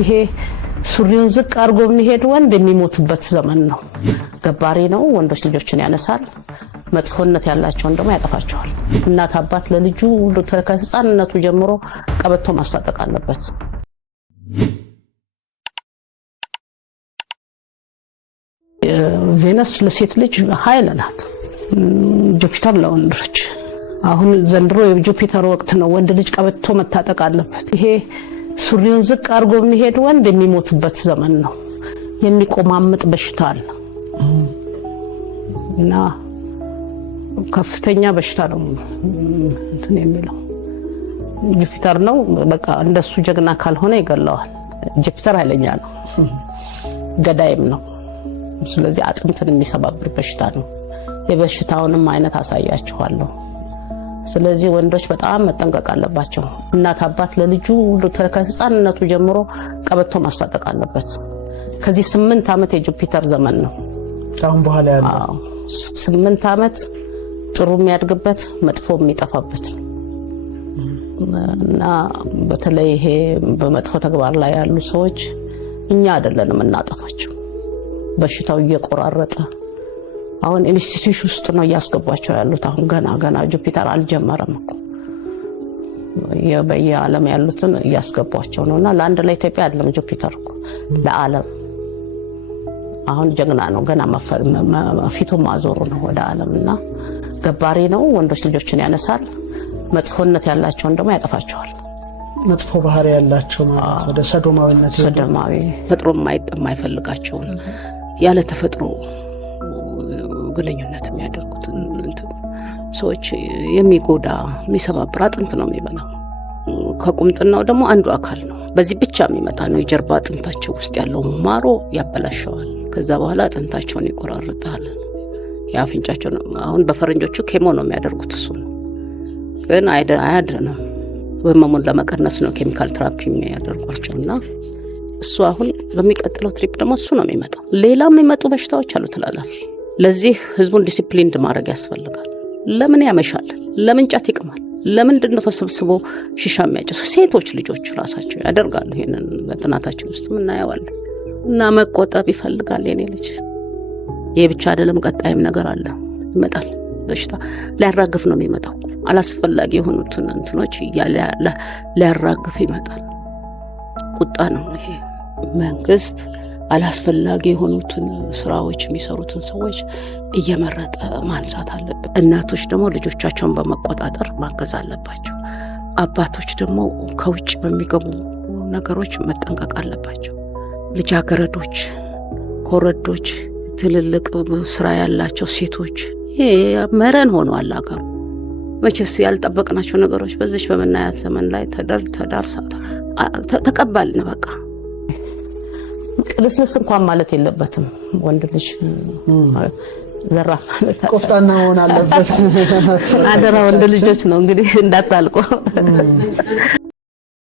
ይሄ ሱሪውን ዝቅ አርጎ የሚሄድ ወንድ የሚሞትበት ዘመን ነው። ገባሪ ነው። ወንዶች ልጆችን ያነሳል፣ መጥፎነት ያላቸውን ደግሞ ያጠፋቸዋል። እናት አባት ለልጁ ከህፃንነቱ ጀምሮ ቀበቶ ማስታጠቅ አለበት። ቬነስ ለሴት ልጅ ኃይል ናት፣ ጁፒተር ለወንዶች። አሁን ዘንድሮ የጁፒተር ወቅት ነው። ወንድ ልጅ ቀበቶ መታጠቅ አለበት። ይሄ ሱሪውን ዝቅ አርጎ የሚሄድ ወንድ የሚሞትበት ዘመን ነው። የሚቆማምጥ በሽታ አለ እና ከፍተኛ በሽታ ነው እንትን የሚለው ጁፒተር ነው። በቃ እንደሱ ጀግና ካልሆነ ይገለዋል። ጁፒተር ኃይለኛ ነው፣ ገዳይም ነው። ስለዚህ አጥንትን የሚሰባብር በሽታ ነው። የበሽታውንም አይነት አሳያችኋለሁ። ስለዚህ ወንዶች በጣም መጠንቀቅ አለባቸው። እናት አባት ለልጁ ከህፃንነቱ ጀምሮ ቀበቶ ማስታጠቅ አለበት። ከዚህ 8 ዓመት የጁፒተር ዘመን ነው። አሁን በኋላ ያለው 8 ዓመት ጥሩ የሚያድግበት መጥፎ የሚጠፋበት እና በተለይ ይሄ በመጥፎ ተግባር ላይ ያሉ ሰዎች እኛ አይደለንም እናጠፋቸው። በሽታው እየቆራረጠ አሁን ኢንስቲትዩሽን ውስጥ ነው ያስገባቸው ያሉት። አሁን ገና ጁፒተር አልጀመረም እኮ በየዓለም ያሉትን ያስገባቸው ነውና ለአንድ ለኢትዮጵያ አይደለም ጁፒተር እኮ ለዓለም አሁን ጀግና ነው። ገና ፊቱ ማዞሩ ነው ወደ ዓለምና ገባሪ ነው። ወንዶች ልጆችን ያነሳል፣ መጥፎነት ያላቸውን ደግሞ ያጠፋቸዋል። መጥፎ ባህሪ ያላቸው ማለት ወደ ሰዶማዊነት ሰዶማዊ ተፈጥሮ የማይፈልጋቸው ያለ ተፈጥሮ ግንኙነት የሚያደርጉት ሰዎች የሚጎዳ የሚሰባብር አጥንት ነው የሚበላው። ከቁምጥናው ደግሞ አንዱ አካል ነው። በዚህ ብቻ የሚመጣ ነው። የጀርባ አጥንታቸው ውስጥ ያለው ማሮ ያበላሸዋል። ከዛ በኋላ አጥንታቸውን ይቆራርጣል። ያፍንጫቸው ነው። አሁን በፈረንጆቹ ኬሞ ነው የሚያደርጉት። እሱ ነው ግን አያድንም። ህመሙን ለመቀነስ ነው ኬሚካል ትራፒ የሚያደርጓቸውና እሱ አሁን በሚቀጥለው ትሪፕ ደግሞ እሱ ነው የሚመጣው። ሌላ የሚመጡ በሽታዎች አሉ ተላላፊ። ለዚህ ህዝቡን ዲሲፕሊን ማድረግ ያስፈልጋል። ለምን ያመሻል? ለምን ጫት ይቅማል? ለምንድን ነው ተሰብስቦ ሺሻ የሚያጨሱ? ሴቶች ልጆች ራሳቸው ያደርጋሉ። ይሄንን በጥናታችን ውስጥ እናየዋለን። እና መቆጠብ ይፈልጋል የኔ ልጅ። ይሄ ብቻ አይደለም፣ ቀጣይም ነገር አለ። ይመጣል በሽታ ሊያራግፍ ነው የሚመጣው። አላስፈላጊ የሆኑትን እንትኖች ሊያራግፍ ይመጣል። ቁጣ ነው ይሄ። መንግስት አላስፈላጊ የሆኑትን ስራዎች የሚሰሩትን ሰዎች እየመረጠ ማንሳት አለበት። እናቶች ደግሞ ልጆቻቸውን በመቆጣጠር ማገዝ አለባቸው። አባቶች ደግሞ ከውጭ በሚገቡ ነገሮች መጠንቀቅ አለባቸው። ልጃገረዶች፣ ኮረዶች፣ ትልልቅ ስራ ያላቸው ሴቶች መረን ሆነዋል አገሩ። መቼስ ያልጠበቅናቸው ነገሮች በዚች በመናያት ዘመን ላይ ተዳርሳ ተቀባልን። በቃ ቅልስልስ እንኳን ማለት የለበትም። ወንድ ልጅ ዘራፍ ማለት ቆፍጣና መሆን አለበት። አደራ ወንድ ልጆች ነው እንግዲህ እንዳታልቁ።